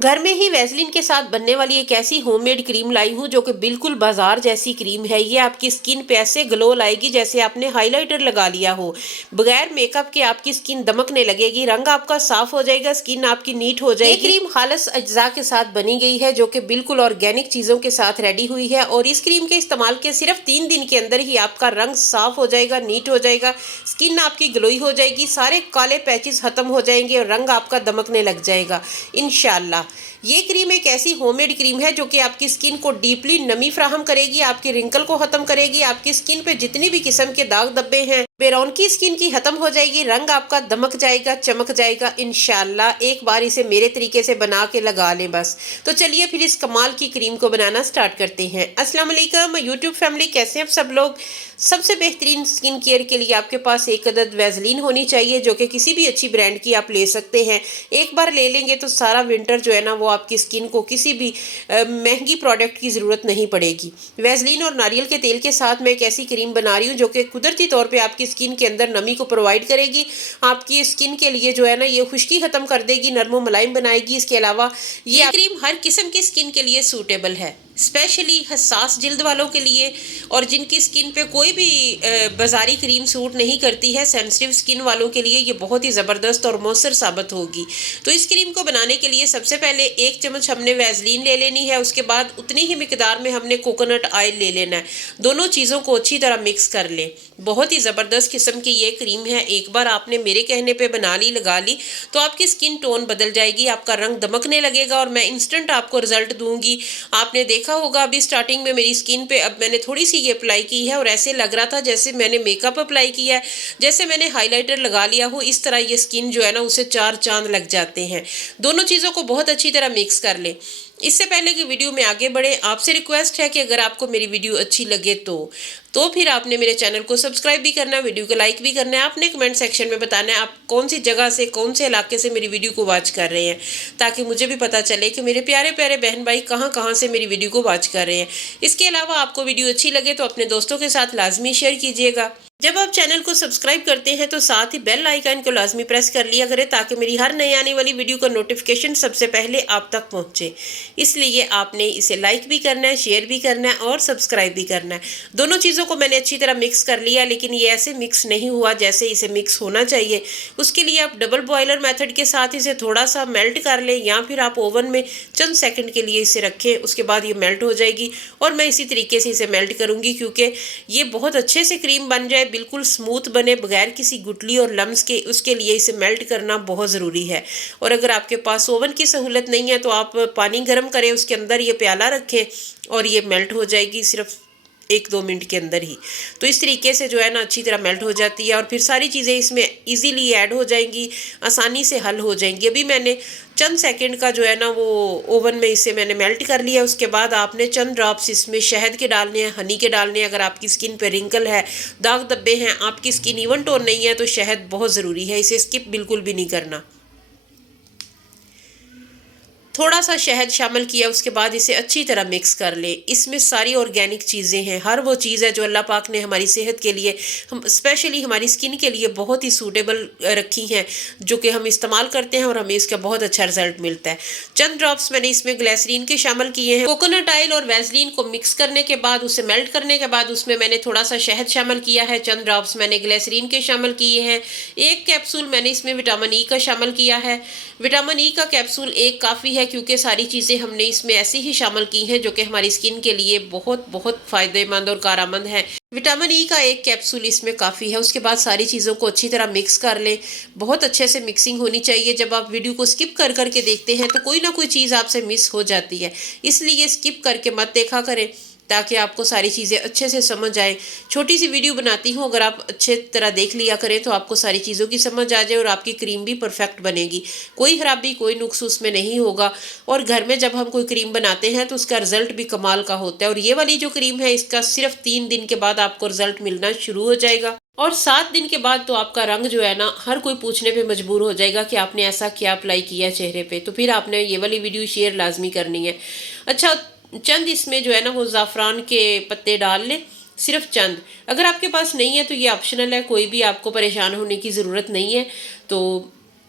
घर में ही वैसलीन के साथ बनने वाली एक ऐसी होममेड क्रीम लाई हूँ जो कि बिल्कुल बाजार जैसी क्रीम है। ये आपकी स्किन पे ऐसे ग्लो लाएगी जैसे आपने हाइलाइटर लगा लिया हो। बगैर मेकअप के आपकी स्किन दमकने लगेगी, रंग आपका साफ हो जाएगा, स्किन आपकी नीट हो जाएगी। ये क्रीम खालिस अज्जा के साथ बनी गई है जो कि बिल्कुल ऑर्गेनिक चीजों के साथ रेडी हुई है और इस क्रीम के इस्तेमाल के सिर्फ 3 दिन के अंदर ही आपका रंग साफ हो जाएगा, नीट हो जाएगा, स्किन आपकी ग्लोई हो जाएगी, सारे काले पैचेस खत्म हो जाएंगे और रंग आपका दमकने लग जाएगा इंशाल्लाह। ये क्रीम एक ऐसी होममेड क्रीम है जो कि आपकी स्किन को डीपली नमी फराहम करेगी, आपके रिंकल को खत्म करेगी, आपकी स्किन पे जितनी भी किस्म के दाग धब्बे हैं, बेरौनकी स्किन की खत्म हो जाएगी, रंग आपका दमक जाएगा, चमक जाएगा इंशाल्लाह। एक बार इसे मेरे तरीके से बना के लगा लें बस। तो चलिए फिर इस कमाल की क्रीम को बनाना स्टार्ट करते हैं। अस्सलाम वालेकुम यूट्यूब फैमिली, कैसे हैं आप सब लोग। सबसे बेहतरीन स्किन केयर के लिए आपके पास एक अदद वैसलीन होनी चाहिए जो कि किसी भी अच्छी ब्रांड की आप ले सकते हैं। एक बार ले लेंगे तो सारा विंटर जो है ना वो आपकी स्किन को किसी भी महंगी प्रोडक्ट की ज़रूरत नहीं पड़ेगी। वैसलीन और नारियल के तेल के साथ मैं एक ऐसी क्रीम बना रही हूँ जो कि कुदरती तौर पे आपकी स्किन के अंदर नमी को प्रोवाइड करेगी, आपकी स्किन के लिए जो है ना ये खुश्की ख़त्म कर देगी, नरम मुलायम बनाएगी। इसके अलावा ये क्रीम हर किस्म की स्किन के लिए सूटेबल है, स्पेशली हसास जिल्द वालों के लिए और जिनकी स्किन पे कोई भी बाजारी क्रीम सूट नहीं करती है, सेंसिटिव स्किन वालों के लिए ये बहुत ही ज़बरदस्त और मौसर साबित होगी। तो इस क्रीम को बनाने के लिए सबसे पहले 1 चम्मच हमने वैसलीन ले लेनी है, उसके बाद उतनी ही मिकदार में हमने कोकोनट ऑयल ले लेना है। दोनों चीज़ों को अच्छी तरह मिक्स कर लें। बहुत ही ज़बरदस्त किस्म की ये क्रीम है, एक बार आपने मेरे कहने पर बना ली, लगा ली तो आपकी स्किन टोन बदल जाएगी, आपका रंग दमकने लगेगा और मैं इंस्टेंट आपको रिजल्ट दूंगी। आपने देखा होगा अभी स्टार्टिंग में मेरी स्किन पे अब मैंने थोड़ी सी ये अप्लाई की है और ऐसे लग रहा था जैसे मैंने मेकअप अप्लाई किया है, जैसे मैंने हाइलाइटर लगा लिया हो। इस तरह ये स्किन जो है ना उसे 4 चांद लग जाते हैं। दोनों चीज़ों को बहुत अच्छी तरह मिक्स कर लें। इससे पहले कि वीडियो में आगे बढ़े, आपसे रिक्वेस्ट है कि अगर आपको मेरी वीडियो अच्छी लगे तो फिर आपने मेरे चैनल को सब्सक्राइब भी करना है, वीडियो को लाइक भी करना है। आपने कमेंट सेक्शन में बताना है आप कौन सी जगह से, कौन से इलाके से मेरी वीडियो को वॉच कर रहे हैं, ताकि मुझे भी पता चले कि मेरे प्यारे प्यारे बहन भाई कहाँ कहाँ से मेरी वीडियो को वॉच कर रहे हैं। इसके अलावा आपको वीडियो अच्छी लगे तो अपने दोस्तों के साथ लाजमी शेयर कीजिएगा। जब आप चैनल को सब्सक्राइब करते हैं तो साथ ही बेल आइकन को लाजमी प्रेस कर लिया करें ताकि मेरी हर नई आने वाली वीडियो का नोटिफिकेशन सबसे पहले आप तक पहुंचे। इसलिए आपने इसे लाइक भी करना है, शेयर भी करना है और सब्सक्राइब भी करना है। दोनों चीज़ों को मैंने अच्छी तरह मिक्स कर लिया, लेकिन ये ऐसे मिक्स नहीं हुआ जैसे इसे मिक्स होना चाहिए। उसके लिए आप डबल बॉयलर मेथड के साथ इसे थोड़ा सा मेल्ट कर लें या फिर आप ओवन में चंद सेकंड के लिए इसे रखें, उसके बाद ये मेल्ट हो जाएगी। और मैं इसी तरीके से इसे मेल्ट करूँगी क्योंकि ये बहुत अच्छे से क्रीम बन जाए, बिल्कुल स्मूथ बने बगैर किसी गुठली और लम्स के, उसके लिए इसे मेल्ट करना बहुत ज़रूरी है। और अगर आपके पास ओवन की सहूलत नहीं है तो आप पानी गर्म करें, उसके अंदर ये प्याला रखें और ये मेल्ट हो जाएगी सिर्फ 1-2 मिनट के अंदर ही। तो इस तरीके से जो है ना अच्छी तरह मेल्ट हो जाती है और फिर सारी चीज़ें इसमें इजीली ऐड हो जाएंगी, आसानी से हल हो जाएंगी। अभी मैंने चंद सेकंड का जो है ना वो ओवन में इसे मैंने मेल्ट कर लिया। उसके बाद आपने चंद ड्रॉप्स इसमें शहद के डालने हैं, हनी के डालने हैं। अगर आपकी स्किन पे रिंकल है, दाग धब्बे हैं, आपकी स्किन इवन टोन नहीं है तो शहद बहुत ज़रूरी है, इसे स्किप बिल्कुल भी नहीं करना। थोड़ा सा शहद शामिल किया, उसके बाद इसे अच्छी तरह मिक्स कर ले। इसमें सारी ऑर्गेनिक चीज़ें हैं, हर वो चीज़ है जो अल्लाह पाक ने हमारी सेहत के लिए, हम स्पेशली हमारी स्किन के लिए बहुत ही सूटेबल रखी हैं, जो कि हम इस्तेमाल करते हैं और हमें इसका बहुत अच्छा रिजल्ट मिलता है। चंद ड्रॉप्स मैंने इसमें ग्लिसरीन के शामिल किए हैं। कोकोनट ऑयल और वैसलीन को मिक्स करने के बाद, उसे मेल्ट करने के बाद उसमें मैंने थोड़ा सा शहद शामिल किया है, चंद ड्रॉप्स मैंने ग्लिसरीन के शामिल किए हैं, 1 कैप्सूल मैंने इसमें विटामिन ई का शामिल किया है। विटामिन ई का कैप्सूल 1 काफ़ी है क्योंकि सारी चीज़ें हमने इसमें ऐसी ही शामिल की हैं जो कि हमारी स्किन के लिए बहुत बहुत फ़ायदेमंद और कारआमद है। विटामिन ई का 1 कैप्सूल इसमें काफ़ी है। उसके बाद सारी चीज़ों को अच्छी तरह मिक्स कर लें, बहुत अच्छे से मिक्सिंग होनी चाहिए। जब आप वीडियो को स्किप कर करके देखते हैं तो कोई ना कोई चीज़ आपसे मिस हो जाती है, इसलिए स्किप करके मत देखा करें ताकि आपको सारी चीज़ें अच्छे से समझ आए। छोटी सी वीडियो बनाती हूँ, अगर आप अच्छे तरह देख लिया करें तो आपको सारी चीज़ों की समझ आ जाए और आपकी क्रीम भी परफेक्ट बनेगी, कोई ख़राबी कोई नुक्स उसमें नहीं होगा। और घर में जब हम कोई क्रीम बनाते हैं तो उसका रिज़ल्ट भी कमाल का होता है। और ये वाली जो क्रीम है इसका सिर्फ 3 दिन के बाद आपको रिज़ल्ट मिलना शुरू हो जाएगा और 7 दिन के बाद तो आपका रंग जो है ना हर कोई पूछने पे मजबूर हो जाएगा कि आपने ऐसा क्या अप्लाई किया चेहरे पे। तो फिर आपने ये वाली वीडियो शेयर लाजमी करनी है। अच्छा, चंद इसमें जो है ना वो ज़ाफ़रान के पत्ते डाल लें, सिर्फ चंद। अगर आपके पास नहीं है तो ये ऑप्शनल है, कोई भी आपको परेशान होने की ज़रूरत नहीं है। तो